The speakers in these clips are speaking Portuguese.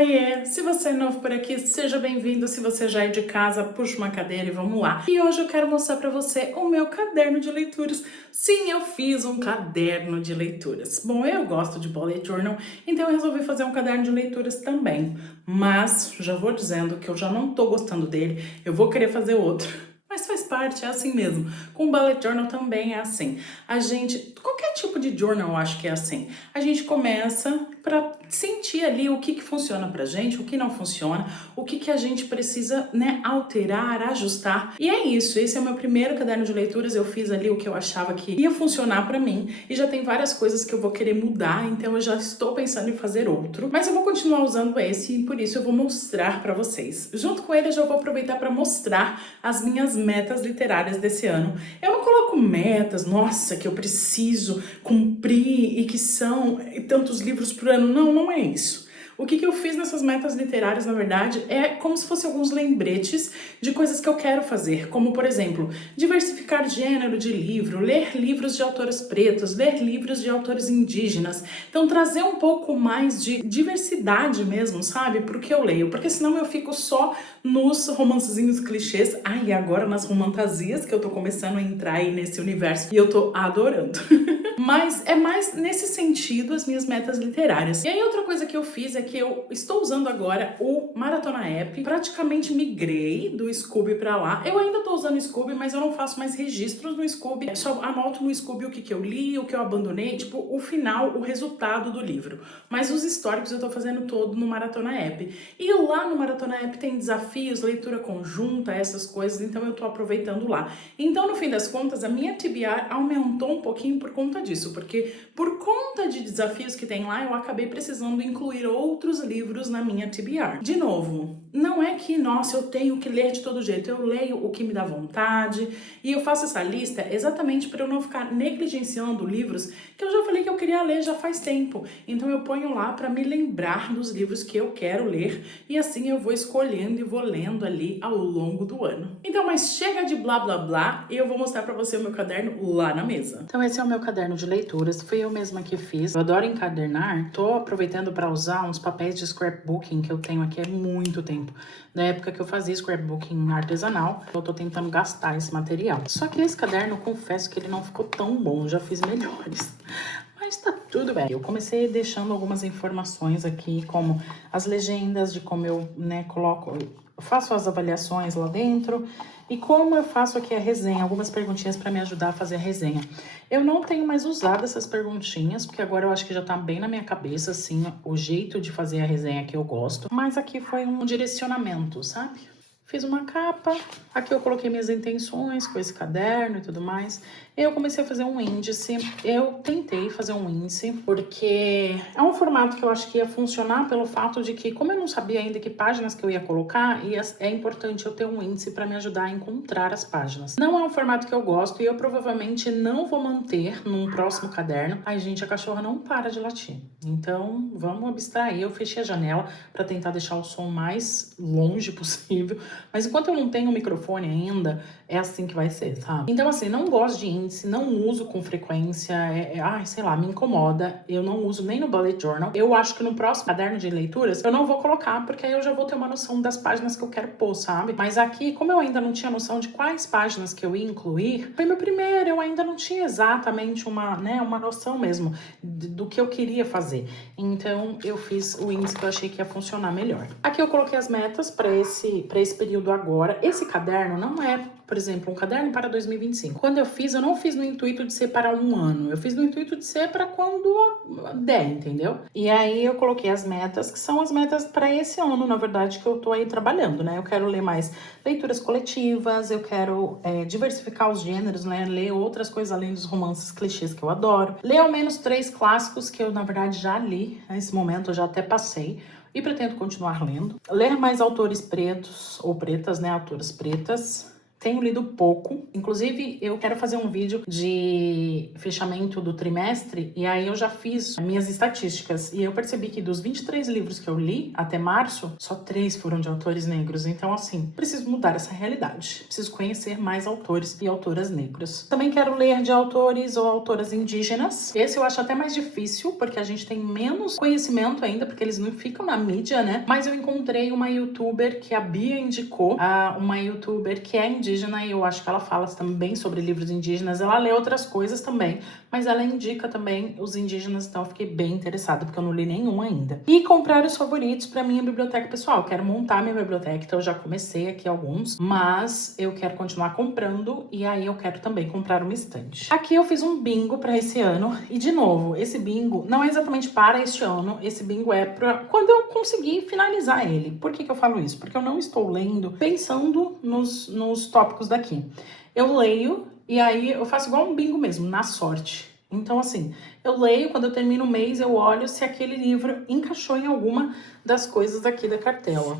Oiê! Se você é novo por aqui, seja bem-vindo. Se você já é de casa, puxa uma cadeira e vamos lá. E hoje eu quero mostrar pra você o meu caderno de leituras. Sim, eu fiz um caderno de leituras. Bom, eu gosto de bullet journal, então eu resolvi fazer um caderno de leituras também. Mas já vou dizendo que eu já não tô gostando dele, eu vou querer fazer outro. Mas faz parte, é assim mesmo. Com o bullet journal também é assim. Qualquer tipo de journal eu acho que é assim. A gente começa para sentir ali o que funciona pra gente, o que não funciona, o que a gente precisa, né, alterar, ajustar. E é isso, esse é o meu primeiro caderno de leituras, eu fiz ali o que eu achava que ia funcionar pra mim e já tem várias coisas que eu vou querer mudar, então eu já estou pensando em fazer outro. Mas eu vou continuar usando esse e por isso eu vou mostrar pra vocês. Junto com ele eu já vou aproveitar para mostrar as minhas metas literárias desse ano. Eu não coloco metas, nossa, que eu preciso cumprir e que são tantos livros por ano. Não é isso. O que eu fiz nessas metas literárias, na verdade, é como se fossem alguns lembretes de coisas que eu quero fazer, como, por exemplo, diversificar gênero de livro, ler livros de autores pretos, ler livros de autores indígenas. Então, trazer um pouco mais de diversidade mesmo, sabe, pro que eu leio, porque senão eu fico só nos romancezinhos clichês, e agora nas romantasias, que eu tô começando a entrar aí nesse universo, e eu tô adorando. Mas é mais nesse sentido as minhas metas literárias. E aí outra coisa que eu fiz é que eu estou usando agora o Maratona App. Praticamente migrei do Scooby pra lá. Eu ainda tô usando o Scooby, mas eu não faço mais registros no Scooby. Eu só anoto no Scooby o que eu li, o que eu abandonei, tipo, o final, o resultado do livro. Mas os históricos eu tô fazendo todo no Maratona App. E lá no Maratona App tem desafios, leitura conjunta, essas coisas, então eu tô aproveitando lá. Então, no fim das contas, a minha TBR aumentou um pouquinho por conta disso, porque por conta de desafios que tem lá, eu acabei precisando incluir outros livros na minha TBR. De novo, não é que, nossa, eu tenho que ler de todo jeito, eu leio o que me dá vontade, e eu faço essa lista exatamente para eu não ficar negligenciando livros que eu já falei que eu queria ler já faz tempo. Então eu ponho lá para me lembrar dos livros que eu quero ler, e assim eu vou escolhendo e vou lendo ali ao longo do ano. Então, mas chega de blá blá blá, e eu vou mostrar para você o meu caderno lá na mesa. Então esse é o meu caderno de leituras, fui eu mesma que fiz. Eu adoro encadernar, tô aproveitando para usar uns papéis de scrapbooking que eu tenho aqui há muito tempo. Na época que eu fazia scrapbooking artesanal, eu tô tentando gastar esse material. Só que esse caderno, eu confesso que ele não ficou tão bom, já fiz melhores. Mas tá tudo bem. Eu comecei deixando algumas informações aqui, como as legendas, de como eu, né, faço as avaliações lá dentro e como eu faço aqui a resenha, algumas perguntinhas para me ajudar a fazer a resenha. Eu não tenho mais usado essas perguntinhas, porque agora eu acho que já tá bem na minha cabeça, assim, o jeito de fazer a resenha que eu gosto. Mas aqui foi um direcionamento, sabe? Fiz uma capa, aqui eu coloquei minhas intenções com esse caderno e tudo mais. Eu comecei a fazer um índice, eu tentei fazer um índice, porque é um formato que eu acho que ia funcionar pelo fato de que, como eu não sabia ainda que páginas que eu ia colocar, é importante eu ter um índice para me ajudar a encontrar as páginas. Não é um formato que eu gosto e eu provavelmente não vou manter num próximo caderno. Ai, gente, a cachorra não para de latir. Então, vamos abstrair. Eu fechei a janela para tentar deixar o som mais longe possível. Mas enquanto eu não tenho o microfone ainda, é assim que vai ser, sabe? Então, assim, não gosto de índice, não uso com frequência, sei lá, me incomoda. Eu não uso nem no bullet journal. Eu acho que no próximo caderno de leituras, eu não vou colocar, porque aí eu já vou ter uma noção das páginas que eu quero pôr, sabe? Mas aqui, como eu ainda não tinha noção de quais páginas que eu ia incluir, foi meu primeiro, eu ainda não tinha exatamente uma noção mesmo do que eu queria fazer. Então, eu fiz o índice que eu achei que ia funcionar melhor. Aqui eu coloquei as metas para esse período agora. Esse caderno não é, por exemplo, um caderno para 2025. Quando eu não fiz no intuito de ser para um ano. Eu fiz no intuito de ser para quando der, entendeu? E aí eu coloquei as metas, que são as metas para esse ano, na verdade, que eu tô aí trabalhando, né? Eu quero ler mais leituras coletivas, eu quero diversificar os gêneros, né? Ler outras coisas além dos romances clichês que eu adoro. Ler ao menos 3 clássicos que eu, na verdade, já li. Nesse momento eu já até passei. E pretendo continuar lendo. Ler mais autores pretos ou pretas, né? Autoras pretas. Tenho lido pouco, inclusive eu quero fazer um vídeo de fechamento do trimestre e aí eu já fiz minhas estatísticas e eu percebi que dos 23 livros que eu li até março, só 3 foram de autores negros. Então assim, preciso mudar essa realidade, preciso conhecer mais autores e autoras negras. Também quero ler de autores ou autoras indígenas. Esse eu acho até mais difícil, porque a gente tem menos conhecimento ainda, porque eles não ficam na mídia, né? Mas eu encontrei uma youtuber que a Bia indicou, uma youtuber que é indígena, e eu acho que ela fala também sobre livros indígenas. Ela lê outras coisas também, mas ela indica também os indígenas, então eu fiquei bem interessada, porque eu não li nenhum ainda. E comprar os favoritos para minha biblioteca pessoal. Eu quero montar minha biblioteca, então eu já comecei aqui alguns, mas eu quero continuar comprando, e aí eu quero também comprar uma estante. Aqui eu fiz um bingo para esse ano, e de novo, esse bingo não é exatamente para este ano, esse bingo é para quando eu conseguir finalizar ele. Por que eu falo isso? Porque eu não estou lendo pensando nos tópicos daqui. Eu leio e aí eu faço igual um bingo mesmo, na sorte. Então, assim, eu leio, quando eu termino o mês, eu olho se aquele livro encaixou em alguma das coisas aqui da cartela.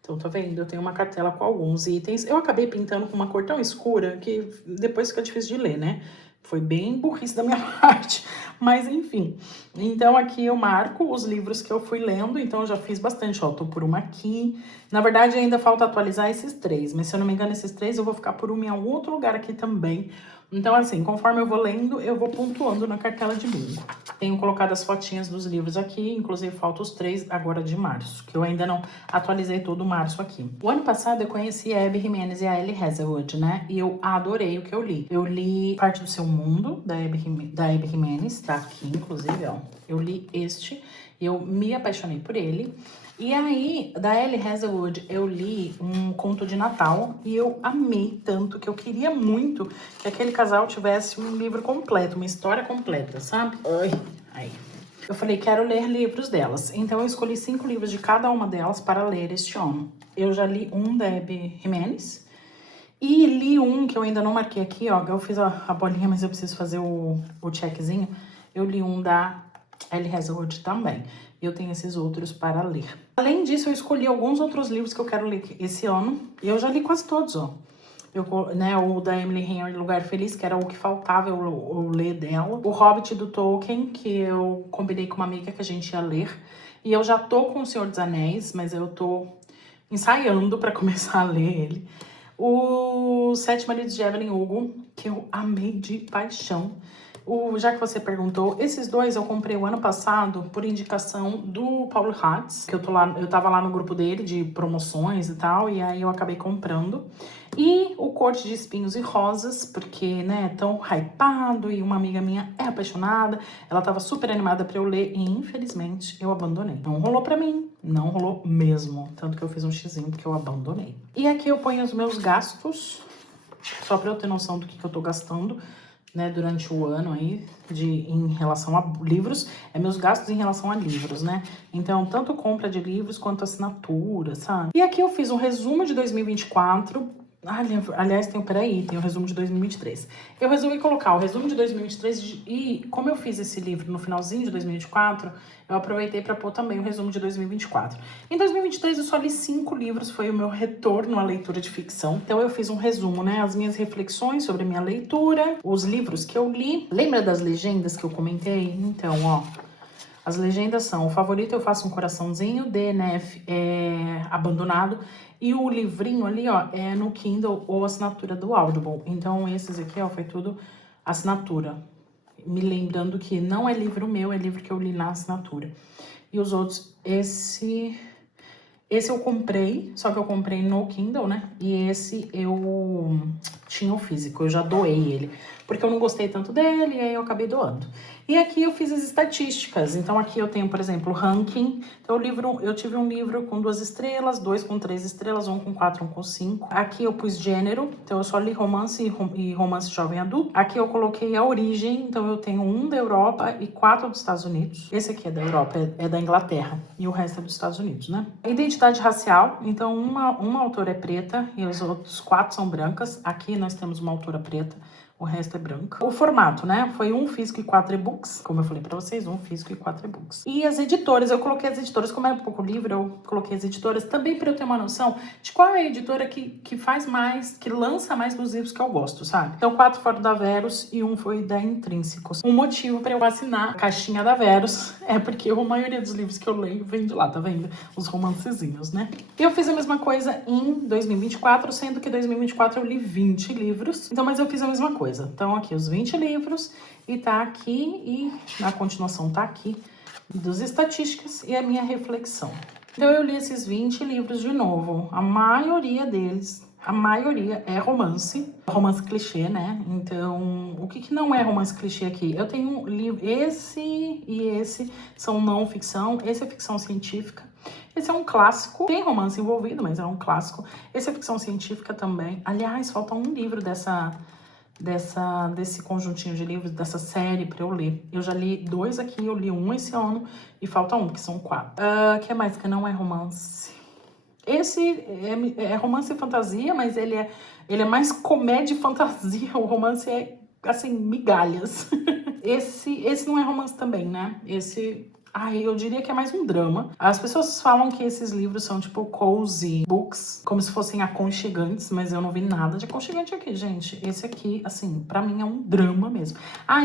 Então, tá vendo? Eu tenho uma cartela com alguns itens. Eu acabei pintando com uma cor tão escura que depois fica difícil de ler, né? Foi bem burrice da minha parte, mas enfim. Então aqui eu marco os livros que eu fui lendo, então eu já fiz bastante, ó, tô por uma aqui. Na verdade ainda falta atualizar esses 3, mas se eu não me engano esses 3 eu vou ficar por uma em algum outro lugar aqui também. Então assim, conforme eu vou lendo, eu vou pontuando na cartela de bingo. Tenho colocado as fotinhas dos livros aqui, inclusive faltam os 3 agora de março, que eu ainda não atualizei todo março aqui. O ano passado eu conheci a Abby Jimenez e a Ellie Hazelwood, né? E eu adorei o que eu li. Eu li Parte do Seu Mundo, da Abby Jimenez, tá aqui inclusive, ó. Eu li este, eu me apaixonei por ele. E aí, da Ellie Hazelwood, eu li um conto de Natal e eu amei tanto que eu queria muito que aquele casal tivesse um livro completo, uma história completa, sabe? Ai. Eu falei, quero ler livros delas. Então, eu escolhi 5 livros de cada uma delas para ler este ano. Eu já li um da Abby Jimenez e li um que eu ainda não marquei aqui, ó. Eu fiz a bolinha, mas eu preciso fazer o checkzinho. Eu li um da Ellie Hazelwood também. Eu tenho esses outros para ler. Além disso, eu escolhi alguns outros livros que eu quero ler esse ano. E eu já li quase todos, ó. O da Emily Henry, Lugar Feliz, que era o que faltava eu ler dela. O Hobbit do Tolkien, que eu combinei com uma amiga que a gente ia ler. E eu já tô com O Senhor dos Anéis, mas eu tô ensaiando para começar a ler ele. O Sete Maridos de Evelyn Hugo, que eu amei de paixão. Já que você perguntou, esses 2 eu comprei o ano passado por indicação do Paulo Hatz, que eu tava lá no grupo dele de promoções e tal, e aí eu acabei comprando. E o Corte de Espinhos e Rosas, porque, né, tão hypado, e uma amiga minha é apaixonada, ela tava super animada pra eu ler, e infelizmente eu abandonei. Não rolou pra mim, não rolou mesmo, tanto que eu fiz um xizinho porque eu abandonei. E aqui eu ponho os meus gastos, só pra eu ter noção do que eu tô gastando, né, durante o ano aí, em relação a livros, meus gastos em relação a livros, né? Então, tanto compra de livros quanto assinatura, sabe? E aqui eu fiz um resumo de 2024. Aliás, tem o resumo de 2023. Eu resolvi colocar o resumo de 2023 e como eu fiz esse livro no finalzinho de 2024, eu aproveitei para pôr também o resumo de 2024. Em 2023 eu só li 5 livros, foi o meu retorno à leitura de ficção. Então eu fiz um resumo, né, as minhas reflexões sobre a minha leitura, os livros que eu li. Lembra das legendas que eu comentei? Então, ó, as legendas são: o favorito eu faço um coraçãozinho, DNF é abandonado, e o livrinho ali, ó, é no Kindle ou assinatura do Audible. Então, esses aqui, ó, foi tudo assinatura. Me lembrando que não é livro meu, é livro que eu li na assinatura. E os outros, esse eu comprei, só que eu comprei no Kindle, né? E esse eu tinha o físico, eu já doei ele. Porque eu não gostei tanto dele, e aí eu acabei doando. E aqui eu fiz as estatísticas. Então aqui eu tenho, por exemplo, o ranking. Então eu tive um livro com 2 estrelas, 2 com 3 estrelas, 1 com 4, 1 com 5. Aqui eu pus gênero, então eu só li romance e romance jovem adulto. Aqui eu coloquei a origem, então eu tenho 1 da Europa e 4 dos Estados Unidos. Esse aqui é da Europa, é da Inglaterra, e o resto é dos Estados Unidos, né? Identidade racial, então uma autora é preta e os outros 4 são brancas. Aqui nós temos uma autora preta. O resto é branco. O formato, né? Foi um físico e 4 e-books. Como eu falei pra vocês, um físico e 4 e-books. E as editoras, eu coloquei as editoras, como é pouco livro, eu coloquei as editoras também pra eu ter uma noção de qual é a editora que faz mais, que lança mais dos livros que eu gosto, sabe? Então, 4 foram da Verus e um foi da Intrínsecos. Um motivo pra eu assinar a caixinha da Verus é porque a maioria dos livros que eu leio vem de lá, tá vendo? Os romancezinhos, né? Eu fiz a mesma coisa em 2024, sendo que em 2024 eu li 20 livros. Então, mas eu fiz a mesma coisa. Então, aqui os 20 livros, e tá aqui, e na continuação tá aqui, das estatísticas e a minha reflexão. Então, eu li esses 20 livros de novo. A maioria deles, a maioria é romance clichê, né? Então, o que não é romance clichê aqui? Eu tenho um livro, esse e esse são não ficção, esse é ficção científica. Esse é um clássico, tem romance envolvido, mas é um clássico. Esse é ficção científica também. Aliás, falta um livro desse conjuntinho de livros, dessa série pra eu ler. Eu já li 2 aqui, eu li um esse ano e falta um, que são 4. Que mais que não é romance? Esse é romance e fantasia, mas ele é mais comédia e fantasia. O romance é, assim, migalhas. Esse não é romance também, né? Eu diria que é mais um drama. As pessoas falam que esses livros são tipo cozy books, como se fossem aconchegantes, mas eu não vi nada de aconchegante aqui, gente. Esse aqui, assim, pra mim é um drama mesmo.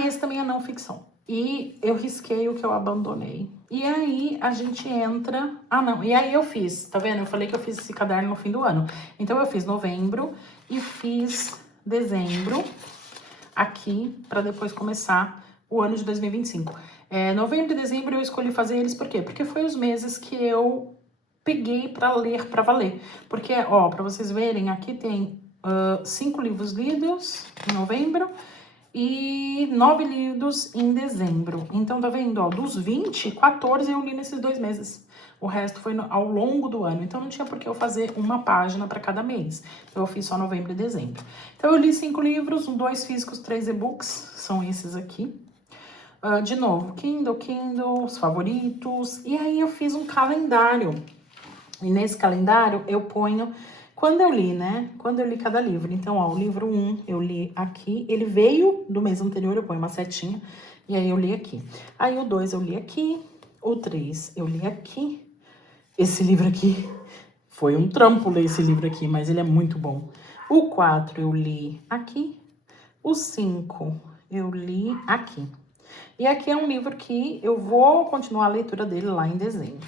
Esse também é não ficção. E eu risquei o que eu abandonei. E aí a gente entra... E aí eu fiz, tá vendo? Eu falei que eu fiz esse caderno no fim do ano. Então eu fiz novembro e fiz dezembro aqui pra depois começar o ano de 2025. Novembro e dezembro eu escolhi fazer eles por quê? Porque foi os meses que eu peguei pra ler, pra valer. Porque, ó, pra vocês verem, aqui tem 5 livros lidos em novembro e 9 lidos em dezembro. Então, tá vendo, ó, dos 20, 14 eu li nesses 2 meses. O resto foi ao longo do ano. Então, não tinha por que eu fazer uma página para cada mês. Então, eu fiz só novembro e dezembro. Então, eu li 5 livros, 2 físicos, 3 e-books. São esses aqui. De novo, Kindle, os favoritos. E aí, eu fiz um calendário. E nesse calendário, eu ponho... Quando eu li, né? Quando eu li cada livro. Então, ó, o livro 1 eu li aqui. Ele veio do mês anterior, eu ponho uma setinha. E aí eu li aqui. Aí o 2 eu li aqui. O 3 eu li aqui. Esse livro aqui foi um trampo ler esse livro aqui, mas ele é muito bom. O 4 eu li aqui. O 5 eu li aqui. E aqui é um livro que eu vou continuar a leitura dele lá em dezembro.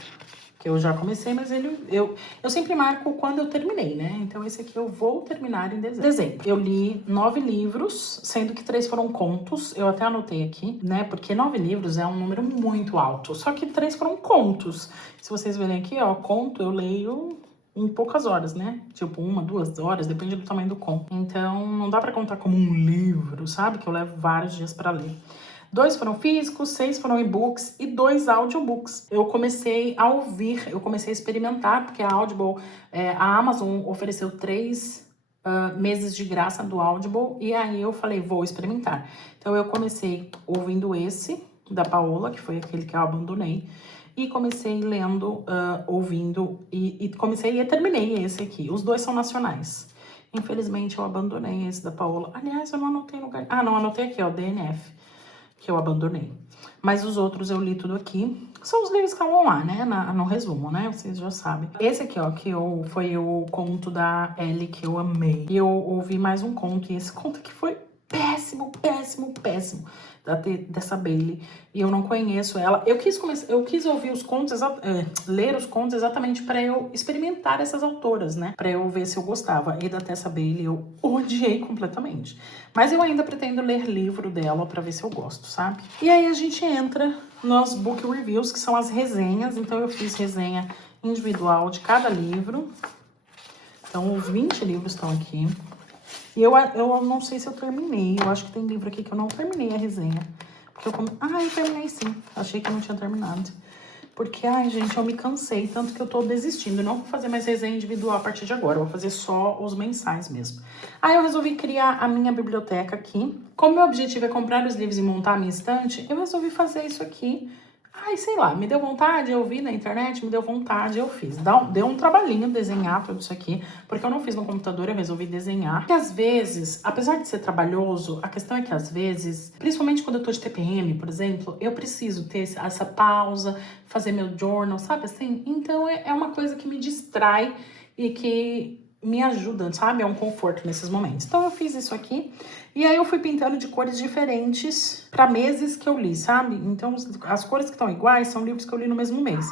Que eu já comecei, mas eu sempre marco quando eu terminei, né? Então, esse aqui eu vou terminar em dezembro. Eu li 9 livros, sendo que 3 foram contos. Eu até anotei aqui, né? Porque 9 livros é um número muito alto. Só que 3 foram contos. Se vocês verem aqui, ó, conto eu leio em poucas horas, né? Tipo, 1, 2 horas, depende do tamanho do conto. Então, não dá pra contar como um livro, sabe? Que eu levo vários dias pra ler. 2 foram físicos, 6 foram e-books e 2 audiobooks. Eu comecei a ouvir, eu comecei a experimentar, porque a Audible, a Amazon ofereceu 3 meses de graça do Audible, e aí eu falei, vou experimentar. Então eu comecei ouvindo esse, da Paola, que foi aquele que eu abandonei, e comecei lendo, ouvindo, e comecei e terminei esse aqui. Os 2 são nacionais. Infelizmente eu abandonei esse da Paola. Aliás, eu não anotei lugar... não, anotei aqui, ó, DNF. Que eu abandonei. Mas os outros eu li tudo aqui. São os livros que estão lá, né? No resumo, né? Vocês já sabem. Esse aqui, ó, foi o conto da Ellie que eu amei. E eu ouvi mais um conto. E esse conto aqui foi péssimo, péssimo, péssimo. Dessa Bailey. E eu não conheço ela. Eu quis ouvir os contos, ler os contos exatamente pra eu experimentar essas autoras, né? Pra eu ver se eu gostava. E da Tessa Bailey eu odiei completamente. Mas eu ainda pretendo ler livro dela pra ver se eu gosto, sabe? E aí a gente entra nos book reviews, que são as resenhas. Então eu fiz resenha individual de cada livro. Então os 20 livros estão aqui. E eu não sei se eu terminei. Eu acho que tem livro aqui que eu não terminei a resenha. Porque eu terminei sim. Achei que eu não tinha terminado. Porque, gente, eu me cansei. Tanto que eu tô desistindo. Eu não vou fazer mais resenha individual a partir de agora. Eu vou fazer só os mensais mesmo. Aí eu resolvi criar a minha biblioteca aqui. Como meu objetivo é comprar os livros e montar a minha estante, eu resolvi fazer isso aqui. Ai, sei lá, me deu vontade, eu vi na internet, me deu vontade, eu fiz. Deu um trabalhinho desenhar tudo isso aqui, porque eu não fiz no computador, eu resolvi desenhar. Porque às vezes, apesar de ser trabalhoso, a questão é que às vezes, principalmente quando eu tô de TPM, por exemplo, eu preciso ter essa pausa, fazer meu journal, sabe assim? Então é uma coisa que me distrai e que me ajuda, sabe? É um conforto nesses momentos. Então eu fiz isso aqui e aí eu fui pintando de cores diferentes para meses que eu li, sabe? Então as cores que estão iguais são livros que eu li no mesmo mês.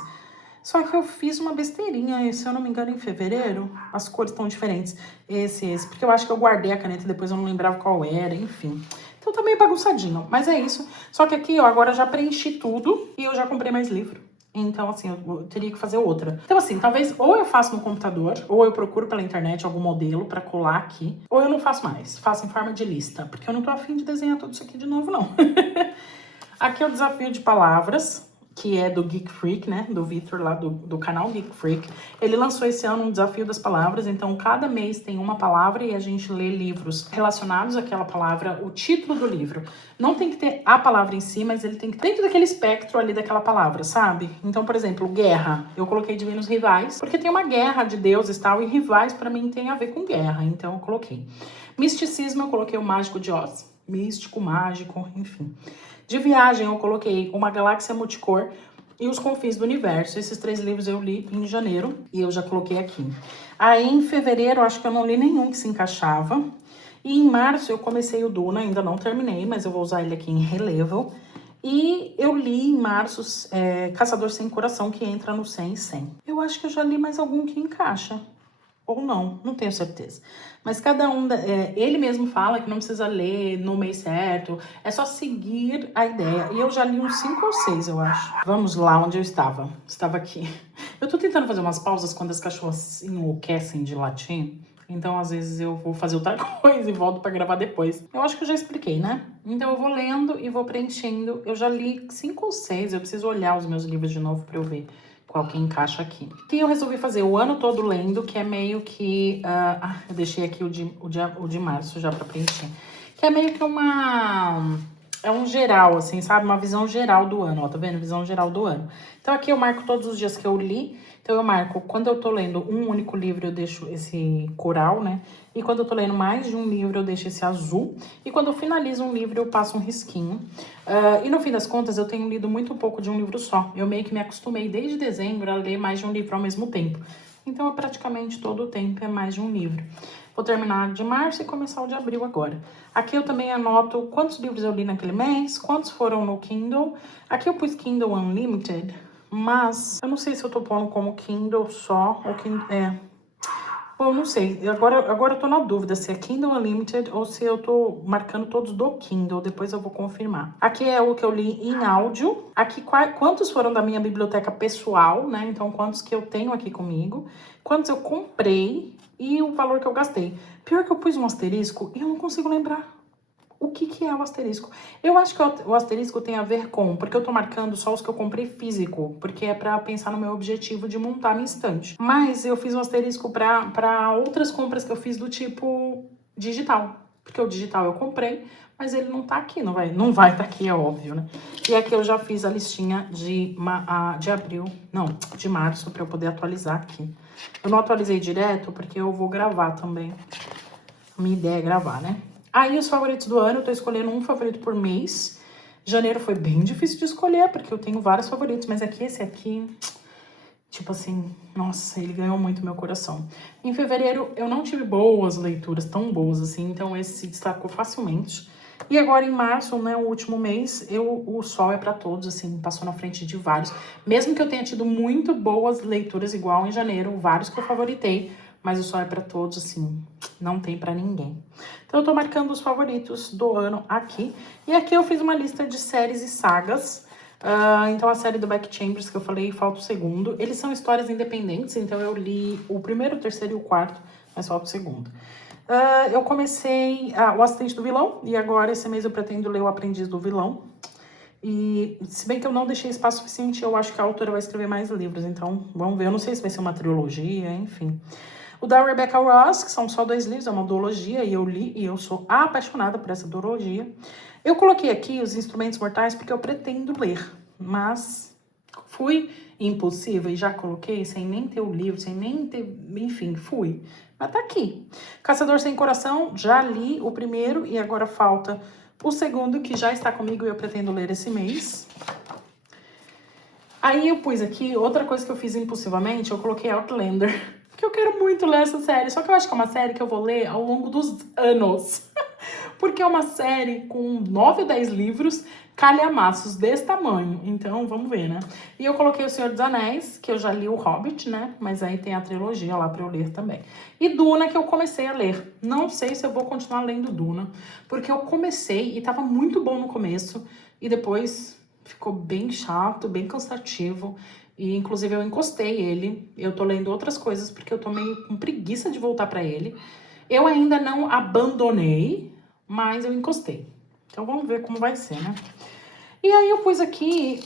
Só que eu fiz uma besteirinha, se eu não me engano, em fevereiro, as cores estão diferentes. Esse, porque eu acho que eu guardei a caneta e depois eu não lembrava qual era, enfim. Então tá meio bagunçadinho, mas é isso. Só que aqui, ó, agora eu já preenchi tudo e eu já comprei mais livro. Então, assim, eu teria que fazer outra. Então, assim, talvez ou eu faço no computador, ou eu procuro pela internet algum modelo pra colar aqui, ou eu não faço mais, faço em forma de lista, porque eu não tô afim de desenhar tudo isso aqui de novo, não. Aqui é o desafio de palavras, que é do Geek Freak, né? Do Victor lá do canal Geek Freak. Ele lançou esse ano um desafio das palavras, então cada mês tem uma palavra e a gente lê livros relacionados àquela palavra, o título do livro. Não tem que ter a palavra em si, mas ele tem que estar dentro daquele espectro ali daquela palavra, sabe? Então, por exemplo, guerra. Eu coloquei Divinos Rivais, porque tem uma guerra de deuses e tal, e rivais pra mim tem a ver com guerra, então eu coloquei. Misticismo, eu coloquei o Mágico de Oz. Místico, mágico, enfim. De viagem, eu coloquei Uma Galáxia Multicor e Os Confins do Universo. Esses 3 livros eu li em janeiro e eu já coloquei aqui. Aí, em fevereiro, acho que eu não li nenhum que se encaixava. E em março, eu comecei o Duna, ainda não terminei, mas eu vou usar ele aqui em relevo. E eu li em março Caçador Sem Coração, que entra no 100 e 100. Eu acho que eu já li mais algum que encaixa. Ou não tenho certeza. Mas cada um, ele mesmo fala que não precisa ler no mês certo, é só seguir a ideia. E eu já li uns 5 ou 6, eu acho. Vamos lá, onde eu estava. Estava aqui. Eu tô tentando fazer umas pausas quando as cachorras enlouquecem de latim. Então, às vezes, eu vou fazer outra coisa e volto pra gravar depois. Eu acho que eu já expliquei, né? Então, eu vou lendo e vou preenchendo. Eu já li 5 ou 6, eu preciso olhar os meus livros de novo pra eu ver qual que encaixa aqui. E eu resolvi fazer o ano todo lendo, que é meio que... eu deixei aqui o de março já pra preencher. Que é meio que é um geral, assim, sabe? Uma visão geral do ano, ó, tá vendo? Visão geral do ano. Então aqui eu marco todos os dias que eu li. Então eu marco, quando eu tô lendo um único livro, eu deixo esse coral, né? E quando eu tô lendo mais de um livro, eu deixo esse azul. E quando eu finalizo um livro, eu passo um risquinho. E no fim das contas, eu tenho lido muito pouco de um livro só. Eu meio que me acostumei desde dezembro a ler mais de um livro ao mesmo tempo. Então, praticamente todo o tempo é mais de um livro. Vou terminar de março e começar o de abril agora. Aqui eu também anoto quantos livros eu li naquele mês, quantos foram no Kindle. Aqui eu pus Kindle Unlimited, mas eu não sei se eu tô pondo como Kindle só ou Kindle... Bom, eu não sei. Agora eu tô na dúvida se é Kindle Unlimited ou se eu tô marcando todos do Kindle. Depois eu vou confirmar. Aqui é o que eu li em áudio. Aqui, quantos foram da minha biblioteca pessoal, né? Então, quantos que eu tenho aqui comigo. Quantos eu comprei e o valor que eu gastei. Pior que eu pus um asterisco e eu não consigo lembrar. O que é o asterisco? Eu acho que o asterisco tem a ver com... Porque eu tô marcando só os que eu comprei físico. Porque é pra pensar no meu objetivo de montar minha estante. Mas eu fiz um asterisco pra outras compras que eu fiz do tipo digital. Porque o digital eu comprei, mas ele não tá aqui, não vai tá aqui, é óbvio, né? E aqui eu já fiz a listinha de abril, não, de março, pra eu poder atualizar aqui. Eu não atualizei direto porque eu vou gravar também. A minha ideia é gravar, né? Aí, os favoritos do ano, eu tô escolhendo um favorito por mês. Janeiro foi bem difícil de escolher, porque eu tenho vários favoritos. Mas aqui, esse aqui, tipo assim, nossa, ele ganhou muito meu coração. Em fevereiro, eu não tive boas leituras, tão boas assim. Então, esse se destacou facilmente. E agora, em março, né, o último mês, o sol é pra todos, assim, passou na frente de vários. Mesmo que eu tenha tido muito boas leituras, igual em janeiro, vários que eu favoritei. Mas o sol é pra todos, assim, não tem pra ninguém. Então, eu tô marcando os favoritos do ano aqui. E aqui eu fiz uma lista de séries e sagas. Então, a série do Beck Chambers, que eu falei, falta o segundo. Eles são histórias independentes, então eu li o primeiro, o terceiro e o quarto, mas falta o segundo. Eu comecei O Assistente do Vilão, e agora, esse mês, eu pretendo ler O Aprendiz do Vilão. E, se bem que eu não deixei espaço suficiente, eu acho que a autora vai escrever mais livros, então vamos ver. Eu não sei se vai ser uma trilogia, enfim. O da Rebecca Ross, que são só 2 livros, é uma duologia, e eu li, e eu sou apaixonada por essa duologia. Eu coloquei aqui Os Instrumentos Mortais porque eu pretendo ler, mas Fui impulsiva e já coloquei sem nem ter o livro, sem nem ter... Enfim, fui. Mas tá aqui. Caçador Sem Coração, já li o primeiro e agora falta o segundo, que já está comigo e eu pretendo ler esse mês. Aí eu pus aqui, outra coisa que eu fiz impulsivamente, eu coloquei Outlander. Porque eu quero muito ler essa série, só que eu acho que é uma série que eu vou ler ao longo dos anos. Porque é uma série com 9 ou 10 livros, calhamaços desse tamanho. Então, vamos ver, né? E eu coloquei O Senhor dos Anéis, que eu já li o Hobbit, né? Mas aí tem a trilogia lá pra eu ler também. E Duna, que eu comecei a ler. Não sei se eu vou continuar lendo Duna, porque eu comecei e tava muito bom no começo, e depois ficou bem chato, bem cansativo. E, inclusive, eu encostei ele. Eu tô lendo outras coisas, porque eu tô meio com preguiça de voltar pra ele. Eu ainda não abandonei, mas eu encostei. Então, vamos ver como vai ser, né? E aí, eu pus aqui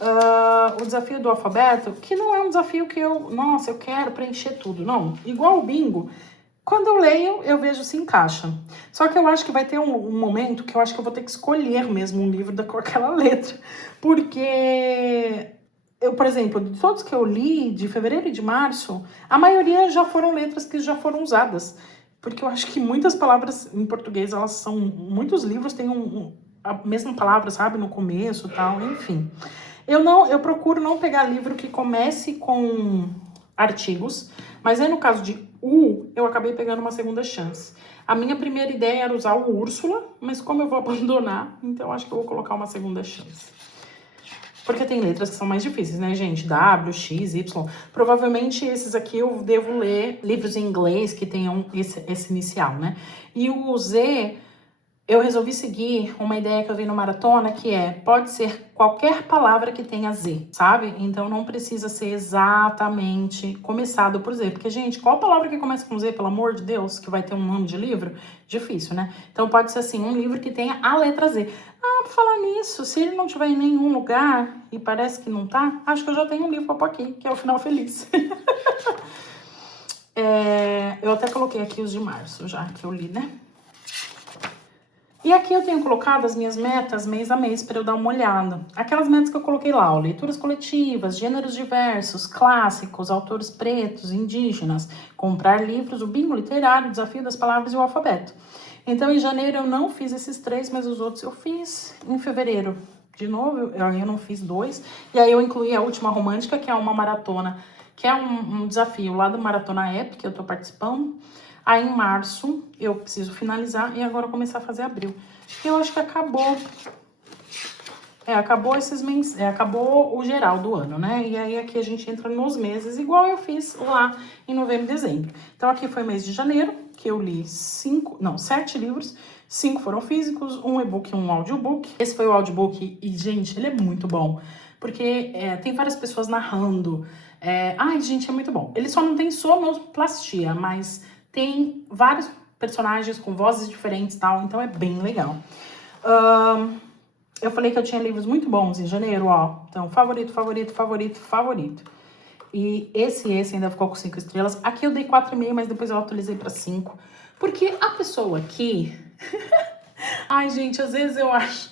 o desafio do alfabeto, que não é um desafio que nossa, eu quero preencher tudo. Não, igual o bingo, quando eu leio, eu vejo se encaixa. Só que eu acho que vai ter um momento que eu acho que eu vou ter que escolher mesmo um livro com aquela letra. Porque... Eu, por exemplo, de todos que eu li, de fevereiro e de março, a maioria já foram letras que já foram usadas. Porque eu acho que muitas palavras em português, elas são... Muitos livros têm a mesma palavra, sabe? No começo e tal, enfim. Eu procuro não pegar livro que comece com artigos, mas aí no caso de eu acabei pegando uma segunda chance. A minha primeira ideia era usar o Úrsula, mas como eu vou abandonar, então eu acho que eu vou colocar uma segunda chance. Porque tem letras que são mais difíceis, né, gente? W, X, Y. Provavelmente esses aqui eu devo ler livros em inglês que tenham esse inicial, né? E o Z, eu resolvi seguir uma ideia que eu vi no Maratona, que pode ser qualquer palavra que tenha Z, sabe? Então não precisa ser exatamente começado por Z. Porque, gente, qual palavra que começa com Z, pelo amor de Deus, que vai ter um nome de livro? Difícil, né? Então pode ser, assim, um livro que tenha a letra Z. Ah, por falar nisso, se ele não tiver em nenhum lugar, e parece que não tá, acho que eu já tenho um livro pra pôr aqui, que é O Final Feliz. Eu até coloquei aqui os de março, já que eu li, né? E aqui eu tenho colocado as minhas metas mês a mês para eu dar uma olhada. Aquelas metas que eu coloquei lá, ó, leituras coletivas, gêneros diversos, clássicos, autores pretos, indígenas, comprar livros, o bingo literário, o desafio das palavras e o alfabeto. Então, em janeiro eu não fiz esses 3, mas os outros eu fiz. Em fevereiro, de novo, eu não fiz 2. E aí eu incluí a última romântica, que é uma maratona, que é um desafio lá do Maratona App, que eu tô participando. Aí em março eu preciso finalizar e agora começar a fazer abril. Eu acho que acabou. Acabou o geral do ano, né? E aí aqui a gente entra nos meses, igual eu fiz lá em novembro e dezembro. Então aqui foi mês de janeiro, que eu li 7 livros. 5 foram físicos, um e-book e um audiobook. Esse foi o audiobook e, gente, ele é muito bom. Porque tem várias pessoas narrando. Ai, gente, é muito bom. Ele só não tem sonoplastia, mas... tem vários personagens com vozes diferentes e tal, então é bem legal. Eu falei que eu tinha livros muito bons em janeiro, ó. Então, favorito, favorito, favorito, favorito. E esse ainda ficou com 5 estrelas. Aqui eu dei 4,5, mas depois eu atualizei pra 5. Porque a pessoa aqui... Ai, gente, às vezes eu acho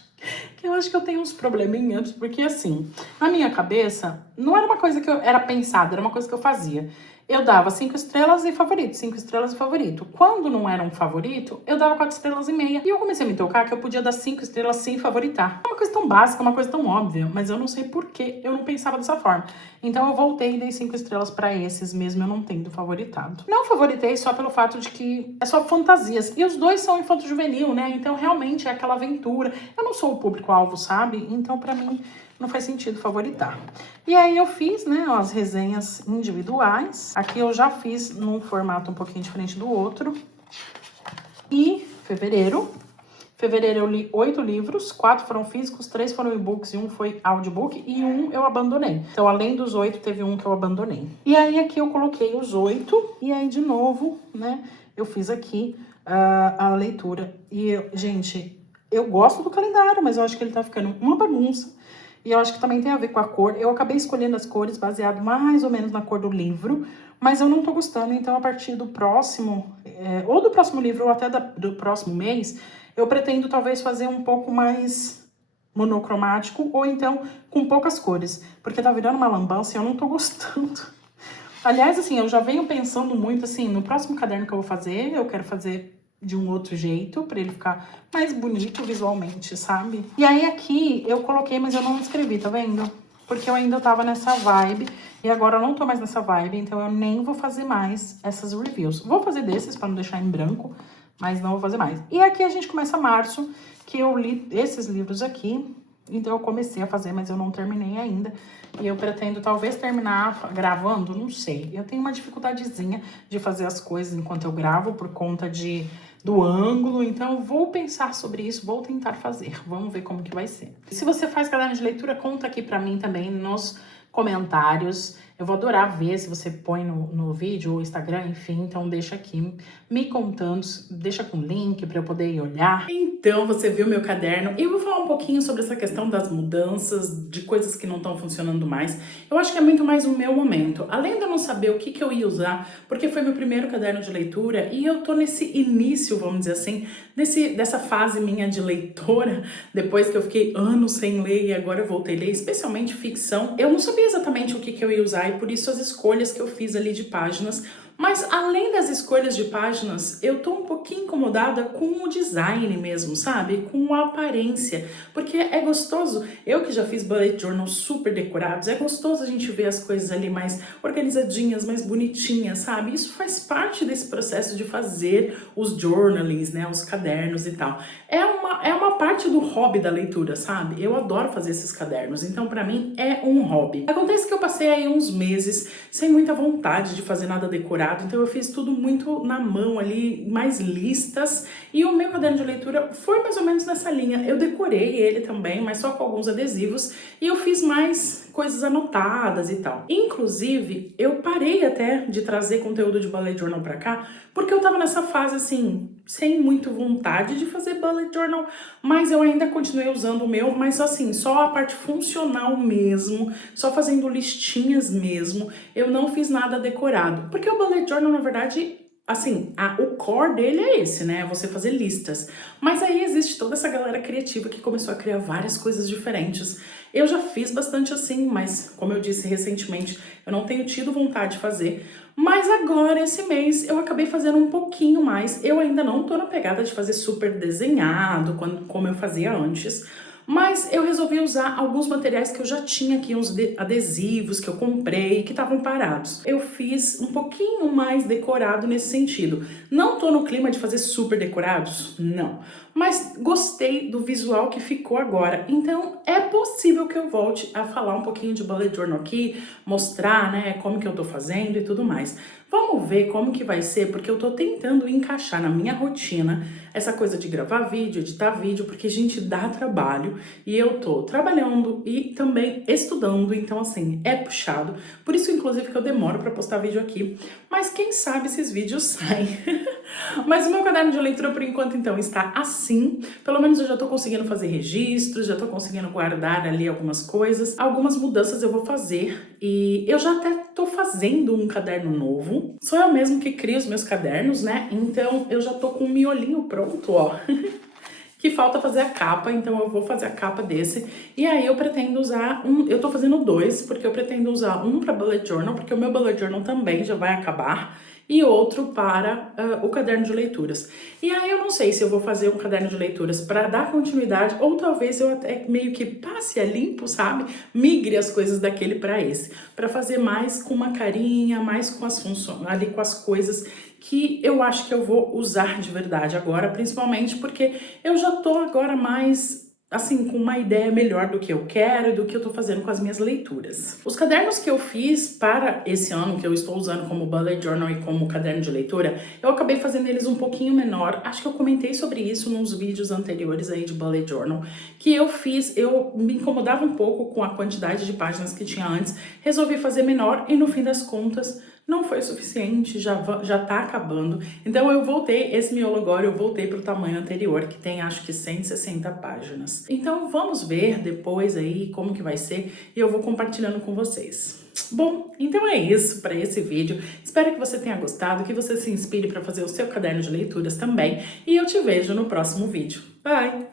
que eu tenho uns probleminhas, porque assim, na minha cabeça, não era uma coisa que eu era pensada, era uma coisa que eu fazia. Eu dava 5 estrelas e favorito, 5 estrelas e favorito. Quando não era um favorito, eu dava 4 estrelas e meia. E eu comecei a me tocar que eu podia dar 5 estrelas sem favoritar. É uma coisa tão básica, uma coisa tão óbvia, mas eu não sei por que eu não pensava dessa forma. Então eu voltei e dei 5 estrelas pra esses, mesmo eu não tendo favoritado. Não favoritei só pelo fato de que é só fantasias. E os dois são infanto-juvenil, né? Então realmente é aquela aventura. Eu não sou o público-alvo, sabe? Então pra mim... não faz sentido favoritar. E aí eu fiz, né, as resenhas individuais. Aqui eu já fiz num formato um pouquinho diferente do outro. E fevereiro eu li 8 livros, 4 foram físicos, 3 foram e-books e 1 foi audiobook e 1 eu abandonei. Então, além dos 8, teve 1 que eu abandonei. E aí aqui eu coloquei os 8 e aí de novo, né, eu fiz aqui a leitura. E, gente, eu gosto do calendário, mas eu acho que ele tá ficando uma bagunça. E eu acho que também tem a ver com a cor. Eu acabei escolhendo as cores baseado mais ou menos na cor do livro, mas eu não tô gostando. Então, a partir do próximo, ou do próximo livro, ou até do próximo mês, eu pretendo talvez fazer um pouco mais monocromático ou então com poucas cores, porque tá virando uma lambança e eu não tô gostando. Aliás, assim, eu já venho pensando muito, assim, no próximo caderno que eu vou fazer, eu quero fazer de um outro jeito, pra ele ficar mais bonito visualmente, sabe? E aí aqui eu coloquei, mas eu não escrevi, tá vendo? Porque eu ainda tava nessa vibe, e agora eu não tô mais nessa vibe, então eu nem vou fazer mais essas reviews. Vou fazer desses pra não deixar em branco, mas não vou fazer mais. E aqui a gente começa março, que eu li esses livros aqui, então eu comecei a fazer, mas eu não terminei ainda. E eu pretendo talvez terminar gravando, não sei. Eu tenho uma dificuldadezinha de fazer as coisas enquanto eu gravo por conta do ângulo, então eu vou pensar sobre isso, vou tentar fazer. Vamos ver como que vai ser. Se você faz caderno de leitura, conta aqui pra mim também nos comentários. Eu vou adorar ver se você põe no vídeo ou Instagram, enfim, então deixa aqui me contando, deixa com link para eu poder ir olhar. Então, você viu meu caderno e eu vou falar um pouquinho sobre essa questão das mudanças, de coisas que não estão funcionando mais. Eu acho que é muito mais o meu momento. Além de eu não saber o que eu ia usar, porque foi meu primeiro caderno de leitura e eu tô nesse início, vamos dizer assim, dessa fase minha de leitora, depois que eu fiquei anos sem ler e agora eu voltei a ler, especialmente ficção. Eu não sabia exatamente o que eu ia usar e por isso as escolhas que eu fiz ali de páginas. Mas além das escolhas de páginas, eu tô um pouquinho incomodada com o design mesmo, sabe? Com a aparência, porque é gostoso. Eu que já fiz bullet journals super decorados, é gostoso a gente ver as coisas ali mais organizadinhas, mais bonitinhas, sabe? Isso faz parte desse processo de fazer os journalings, né? Os cadernos e tal. É uma parte do hobby da leitura, sabe? Eu adoro fazer esses cadernos, então pra mim é um hobby. Acontece que eu passei aí uns meses sem muita vontade de fazer nada decorado, então eu fiz tudo muito na mão ali, mais listas, e o meu caderno de leitura foi mais ou menos nessa linha. Eu decorei ele também, mas só com alguns adesivos, e eu fiz mais coisas anotadas e tal. Inclusive, eu parei até de trazer conteúdo de bullet journal pra cá, porque eu tava nessa fase assim, sem muito vontade de fazer bullet journal, mas eu ainda continuei usando o meu, mas assim, só a parte funcional mesmo, só fazendo listinhas mesmo, eu não fiz nada decorado, porque o bullet journal, na verdade, assim, o core dele é esse, né? Você fazer listas. Mas aí existe toda essa galera criativa que começou a criar várias coisas diferentes. Eu já fiz bastante assim, mas como eu disse recentemente, eu não tenho tido vontade de fazer. Mas agora, esse mês, eu acabei fazendo um pouquinho mais. Eu ainda não tô na pegada de fazer super desenhado, como eu fazia antes. Mas eu resolvi usar alguns materiais que eu já tinha aqui, uns adesivos que eu comprei, que estavam parados. Eu fiz um pouquinho mais decorado nesse sentido. Não tô no clima de fazer super decorados, não. Mas gostei do visual que ficou agora. Então é possível que eu volte a falar um pouquinho de bullet journal aqui, mostrar, né, como que eu tô fazendo e tudo mais. Vamos ver como que vai ser, porque eu tô tentando encaixar na minha rotina essa coisa de gravar vídeo, editar vídeo, porque, gente, dá trabalho e eu tô trabalhando e também estudando, então, assim, é puxado. Por isso, inclusive, que eu demoro pra postar vídeo aqui, mas quem sabe esses vídeos saem. Mas o meu caderno de leitura, por enquanto, então, está assim. Pelo menos eu já tô conseguindo fazer registros, já tô conseguindo guardar ali algumas coisas. Algumas mudanças eu vou fazer e eu já até tô fazendo um caderno novo. Sou eu mesmo que crio os meus cadernos, né? Então eu já tô com um miolinho pronto, ó. Que falta fazer a capa, então eu vou fazer a capa desse. E aí eu pretendo usar eu tô fazendo dois, porque eu pretendo usar um para bullet journal, porque o meu bullet journal também já vai acabar, e outro para o caderno de leituras. E aí eu não sei se eu vou fazer um caderno de leituras para dar continuidade, ou talvez eu até meio que passe a limpo, sabe? Migre as coisas daquele para esse, para fazer mais com uma carinha, mais com as funções, ali com as coisas que eu acho que eu vou usar de verdade agora, principalmente porque eu já tô agora mais, assim, com uma ideia melhor do que eu quero e do que eu tô fazendo com as minhas leituras. Os cadernos que eu fiz para esse ano, que eu estou usando como bullet journal e como caderno de leitura, eu acabei fazendo eles um pouquinho menor. Acho que eu comentei sobre isso nos vídeos anteriores aí de bullet journal, que eu fiz, eu me incomodava um pouco com a quantidade de páginas que tinha antes, resolvi fazer menor e no fim das contas, não foi o suficiente, já tá acabando. Então eu voltei, esse miolo agora eu voltei pro tamanho anterior, que tem acho que 160 páginas. Então vamos ver depois aí como que vai ser e eu vou compartilhando com vocês. Bom, então é isso para esse vídeo. Espero que você tenha gostado, que você se inspire para fazer o seu caderno de leituras também. E eu te vejo no próximo vídeo. Bye!